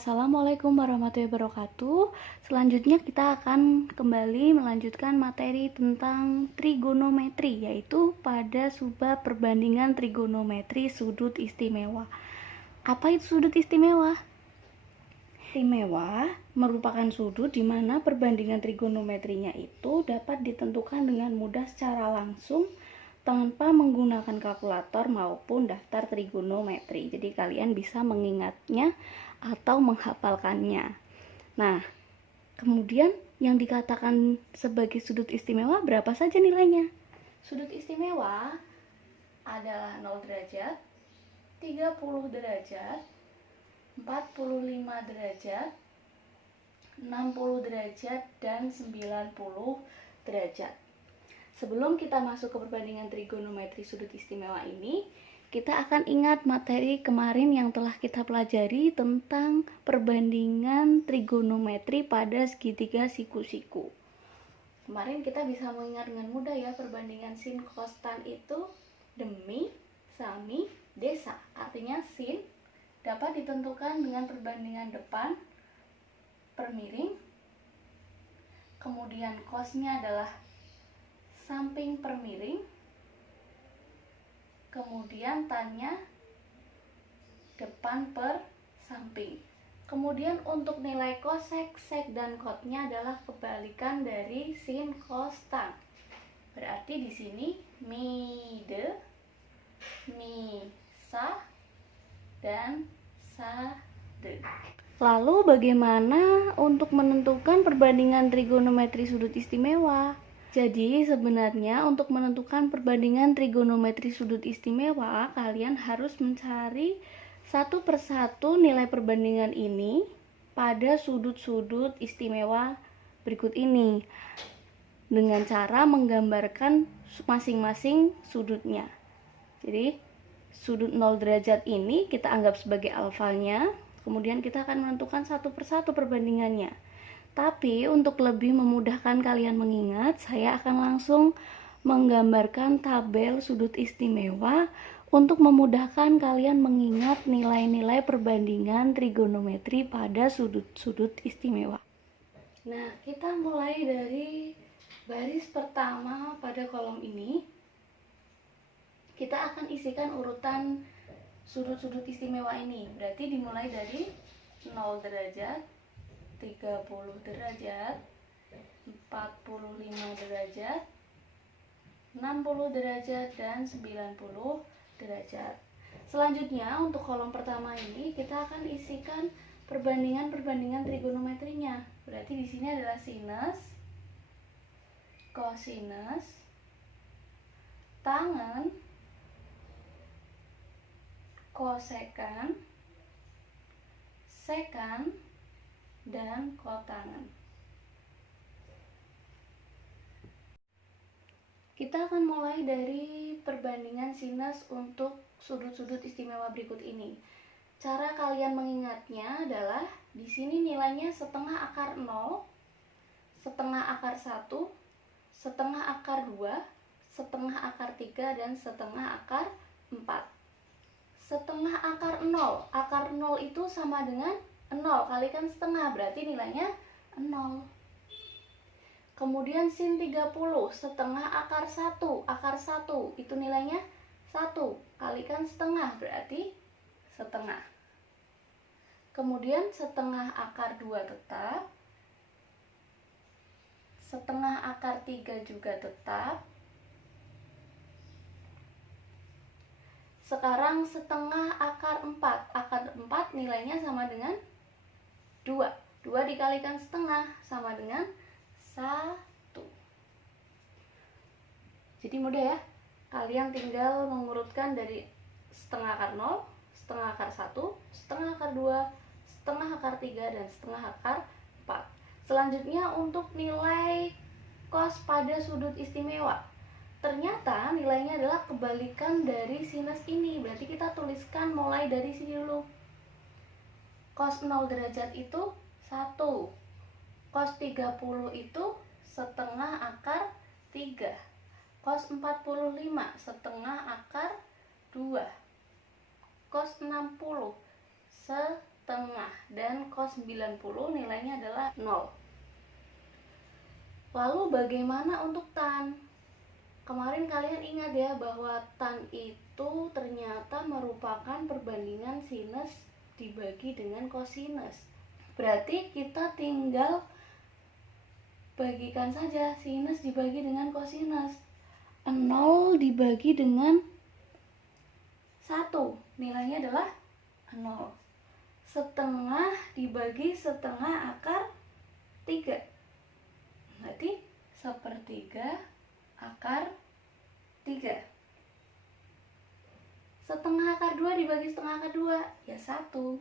Assalamualaikum warahmatullahi wabarakatuh. Selanjutnya kita akan kembali melanjutkan materi tentang trigonometri, yaitu pada subbab perbandingan trigonometri sudut istimewa. Apa itu sudut istimewa? Istimewa merupakan sudut di mana perbandingan trigonometrinya itu dapat ditentukan dengan mudah secara langsung tanpa menggunakan kalkulator maupun daftar trigonometri. Jadi kalian bisa mengingatnya atau menghafalkannya. Nah, kemudian yang dikatakan sebagai sudut istimewa berapa saja nilainya? Sudut istimewa adalah 0 derajat, 30 derajat, 45 derajat, 60 derajat, dan 90 derajat. Sebelum kita masuk ke perbandingan trigonometri sudut istimewa ini, kita akan ingat materi kemarin yang telah kita pelajari tentang perbandingan trigonometri pada segitiga siku-siku. Kemarin kita bisa mengingat dengan mudah ya, perbandingan sin cos tan itu demi, sami, desa. Artinya sin dapat ditentukan dengan perbandingan depan per miring, kemudian cosnya adalah samping per miring, kemudian tannya depan per samping. Kemudian untuk nilai cosec, sec, dan cotnya adalah kebalikan dari sin, cos, tan. Berarti di sini mi de, mi sa, dan sa de. Lalu bagaimana untuk menentukan perbandingan trigonometri sudut istimewa? Jadi sebenarnya untuk menentukan perbandingan trigonometri sudut istimewa, kalian harus mencari satu persatu nilai perbandingan ini pada sudut-sudut istimewa berikut ini dengan cara menggambarkan masing-masing sudutnya. Jadi sudut 0 derajat ini kita anggap sebagai alfanya, kemudian kita akan menentukan satu persatu perbandingannya. Tapi untuk lebih memudahkan kalian mengingat, saya akan langsung menggambarkan tabel sudut istimewa untuk memudahkan kalian mengingat nilai-nilai perbandingan trigonometri pada sudut-sudut istimewa. Nah, kita mulai dari baris pertama pada kolom ini. Kita akan isikan urutan sudut-sudut istimewa ini. Berarti dimulai dari 0 derajat, 30 derajat, 45 derajat, 60 derajat, dan 90 derajat. Selanjutnya untuk kolom pertama ini kita akan isikan perbandingan trigonometrinya. Berarti di sini adalah sinus, kosinus, tangen, kosekan, sekan, dan kotangen. Kita akan mulai dari perbandingan sinus untuk sudut-sudut istimewa berikut ini. Cara kalian mengingatnya adalah di sini nilainya setengah akar 0, setengah akar 1, setengah akar 2, setengah akar 3, dan setengah akar 4. Setengah akar 0. Akar 0 itu sama dengan 0 kalikan setengah, berarti nilainya 0. Kemudian sin 30, setengah akar 1. Akar 1 itu nilainya 1 kalikan setengah, berarti setengah. Kemudian setengah akar 2 tetap, setengah akar 3 juga tetap. Sekarang setengah akar 4. Akar 4 nilainya sama dengan 2. 2 dikalikan setengah sama dengan 1. Jadi mudah ya. Kalian tinggal mengurutkan dari setengah akar 0, setengah akar 1, setengah akar 2, setengah akar 3, dan setengah akar 4. Selanjutnya untuk nilai cos pada sudut istimewa. Ternyata nilainya adalah kebalikan dari sinus ini. Berarti kita tuliskan mulai dari sini dulu. Cos 0 derajat itu 1. Cos 30 itu setengah akar 3. Cos 45 setengah akar 2. Cos 60 setengah setengah dan cos 90 nilainya adalah 0. Lalu bagaimana untuk tan? Kemarin kalian ingat ya bahwa tan itu ternyata merupakan perbandingan sinus dibagi dengan kosinus. Berarti kita tinggal bagikan saja sinus dibagi dengan kosinus. 0 dibagi dengan 1, nilainya adalah 0. Setengah dibagi setengah akar 3, berarti 1/3 akar 3. Setengah akar 2 dibagi setengah akar 2, ya 1.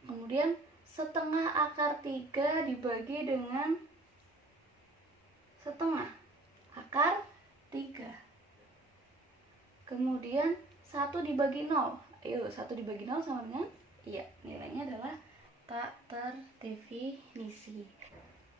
Kemudian setengah akar 3 dibagi dengan setengah akar 3. Kemudian 1 dibagi 0. Ayo, 1 dibagi 0 sama dengan? Iya, nilainya adalah tak terdefinisi.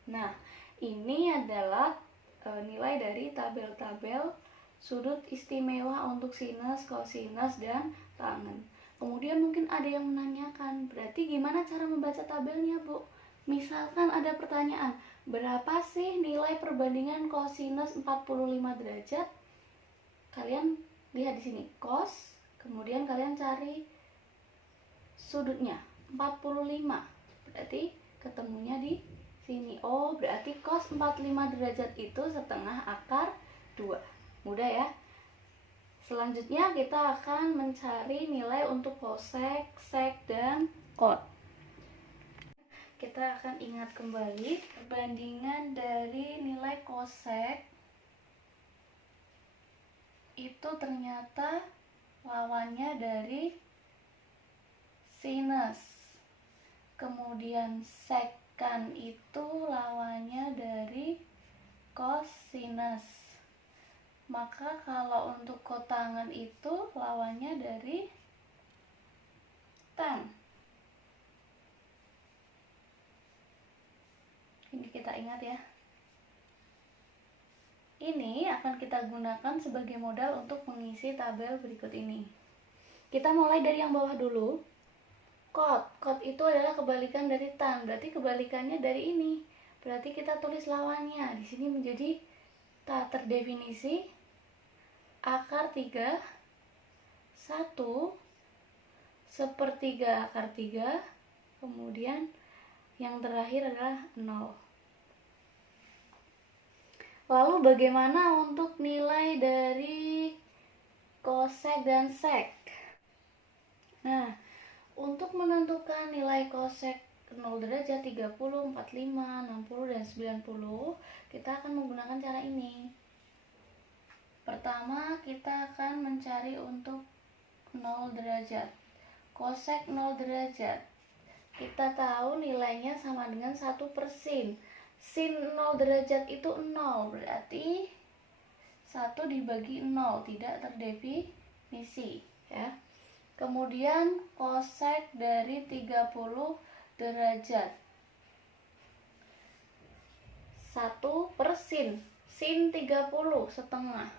Nah, ini adalah nilai dari tabel-tabel sudut istimewa untuk sinus, kosinus, dan tangen. Kemudian mungkin ada yang menanyakan, berarti gimana cara membaca tabelnya, Bu? Misalkan ada pertanyaan, berapa sih nilai perbandingan kosinus 45 derajat? Kalian lihat di sini, cos, kemudian kalian cari sudutnya 45. Berarti ketemunya di sini. Oh, berarti cos 45 derajat itu setengah akar 2. Mudah ya. Selanjutnya kita akan mencari nilai untuk cosec, sec, dan cot. Kita akan ingat kembali perbandingan dari nilai cosec itu ternyata lawannya dari sinus. Kemudian sekan itu lawannya dari kosinus. Maka kalau untuk kotangen itu lawannya dari tan. Ini kita ingat ya. Ini akan kita gunakan sebagai modal untuk mengisi tabel berikut ini. Kita mulai dari yang bawah dulu. Cot. Cot itu adalah kebalikan dari tan. Berarti kebalikannya dari ini. Berarti kita tulis lawannya. Di sini menjadi tak terdefinisi akar 3 1 1/3 akar 3, kemudian yang terakhir adalah 0. Lalu bagaimana untuk nilai dari cosec dan sec? Nah, untuk menentukan nilai cosec 0 derajat, 30, 45, 60, dan 90, kita akan menggunakan cara ini. Pertama, kita akan mencari untuk 0 derajat. Cosec 0 derajat. Kita tahu nilainya sama dengan 1/sin. Sin 0 derajat itu 0, berarti 1 dibagi 0, tidak terdefinisi ya. Kemudian cosec dari 30 derajat. 1/sin. Sin 30 setengah.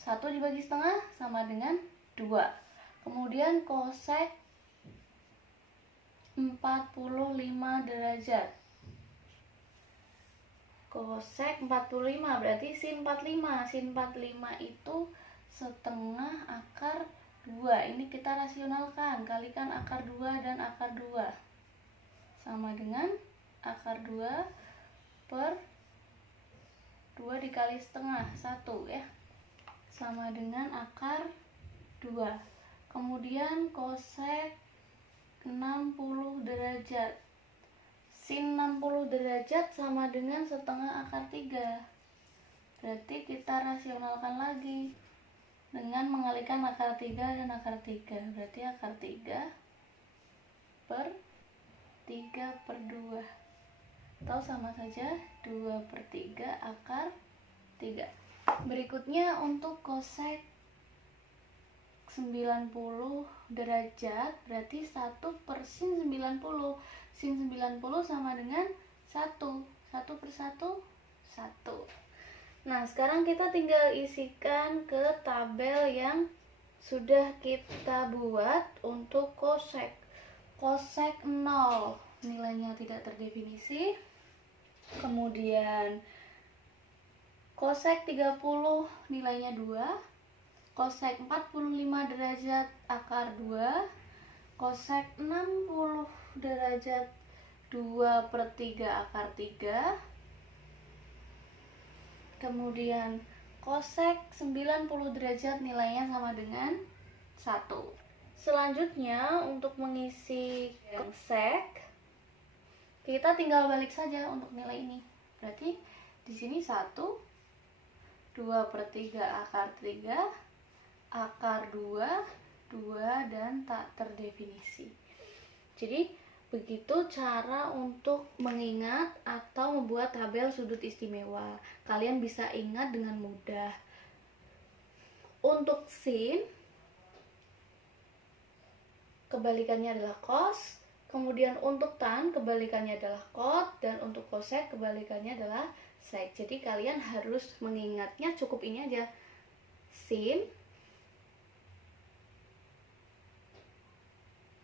1 dibagi setengah sama dengan 2. Kemudian cosec 45 derajat. Cosec 45 berarti sin 45. Sin 45 itu setengah akar 2. Ini kita rasionalkan, kalikan akar 2 dan akar 2. Sama dengan akar 2 per 2 dikali setengah, 1 ya. Sama dengan akar 2. Kemudian cosec 60 derajat. Sin 60 derajat sama dengan setengah akar 3. Berarti kita rasionalkan lagi dengan mengalihkan akar 3 dan akar 3. Berarti akar 3 per 3/2. Atau sama saja 2/3 akar 3. Berikutnya untuk cosec 90 derajat, berarti 1/sin 90. Sin 90 sama dengan 1. 1/1, 1. Nah, sekarang kita tinggal isikan ke tabel yang sudah kita buat untuk cosec. Kosek 0 nilainya tidak terdefinisi. Kemudian kosek 30 nilainya 2. Kosek 45 derajat akar 2. Kosek 60 derajat 2/3 akar 3. Kemudian kosek 90 derajat nilainya sama dengan 1. Selanjutnya untuk mengisi sek, kita tinggal balik saja untuk nilai ini. Berarti di sini 1, 2/3 akar 3, akar 2, 2, dan tak terdefinisi. Jadi begitu cara untuk mengingat atau membuat tabel sudut istimewa. Kalian bisa ingat dengan mudah. Untuk sin, kebalikannya adalah cos. Kemudian untuk tan, kebalikannya adalah cot. Dan untuk kosek, kebalikannya adalah sek. Jadi kalian harus mengingatnya cukup ini aja. Sin,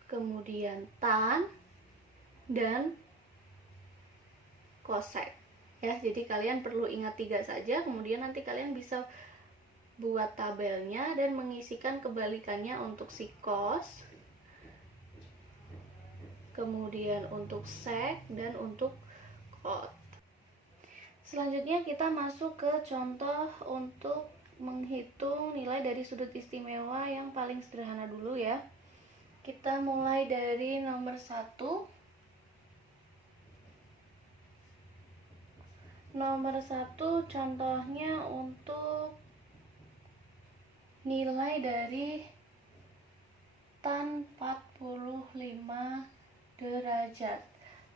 kemudian tan, dan kosek. Ya, jadi kalian perlu ingat 3 saja. Kemudian nanti kalian bisa buat tabelnya dan mengisikan kebalikannya untuk si cos, kemudian untuk sek, dan untuk cot. Selanjutnya kita masuk ke contoh untuk menghitung nilai dari sudut istimewa yang paling sederhana dulu ya. Kita mulai dari nomor 1. Nomor 1 contohnya untuk nilai dari tan 45 derajat.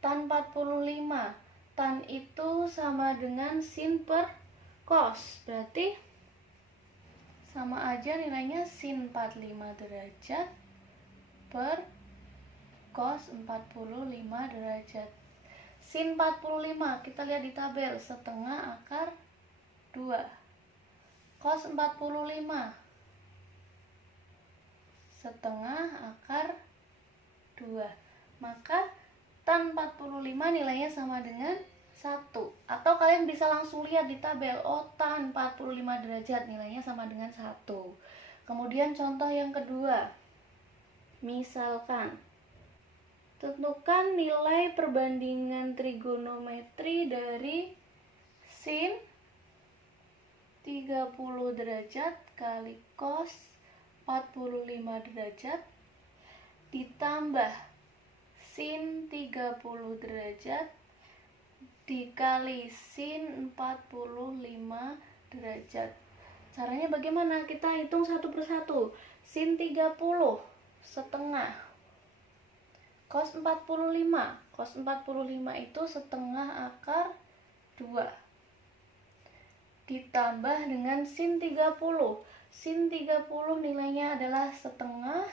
Tan 45, tan itu sama dengan sin per cos. Berarti sama aja nilainya sin 45 derajat per cos 45 derajat. Sin 45 kita lihat di tabel, setengah akar 2. Cos 45 setengah akar 2. Maka tan 45 nilainya sama dengan 1. Atau kalian bisa langsung lihat di tabel, oh tan 45 derajat nilainya sama dengan 1. Kemudian contoh yang kedua. Misalkan tentukan nilai perbandingan trigonometri dari sin 30 derajat kali cos 45 derajat ditambah sin 30 derajat dikali sin 45 derajat. Caranya bagaimana? Kita hitung satu persatu. Sin 30 setengah cos 45. Cos 45 itu setengah akar 2 ditambah dengan sin 30. Sin 30 nilainya adalah setengah,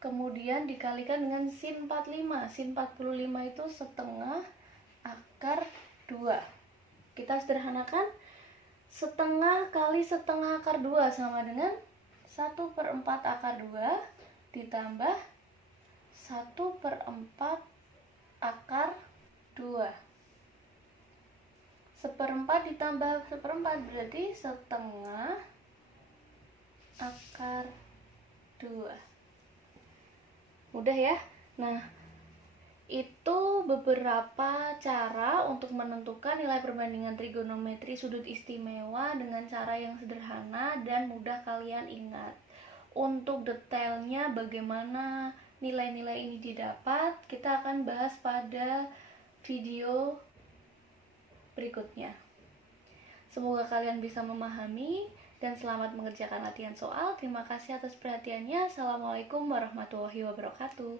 kemudian dikalikan dengan sin 45. Sin 45 itu setengah akar 2. Kita sederhanakan, setengah kali setengah akar 2 sama dengan 1/4 akar 2 ditambah 1/4 akar 2. 1/4 ditambah 1/4 berarti setengah akar 2. Mudah ya? Nah, itu beberapa cara untuk menentukan nilai perbandingan trigonometri sudut istimewa dengan cara yang sederhana dan mudah kalian ingat. Untuk detailnya bagaimana nilai-nilai ini didapat, kita akan bahas pada video berikutnya. Semoga kalian bisa memahami dan selamat mengerjakan latihan soal. Terima kasih atas perhatiannya. Assalamualaikum warahmatullahi wabarakatuh.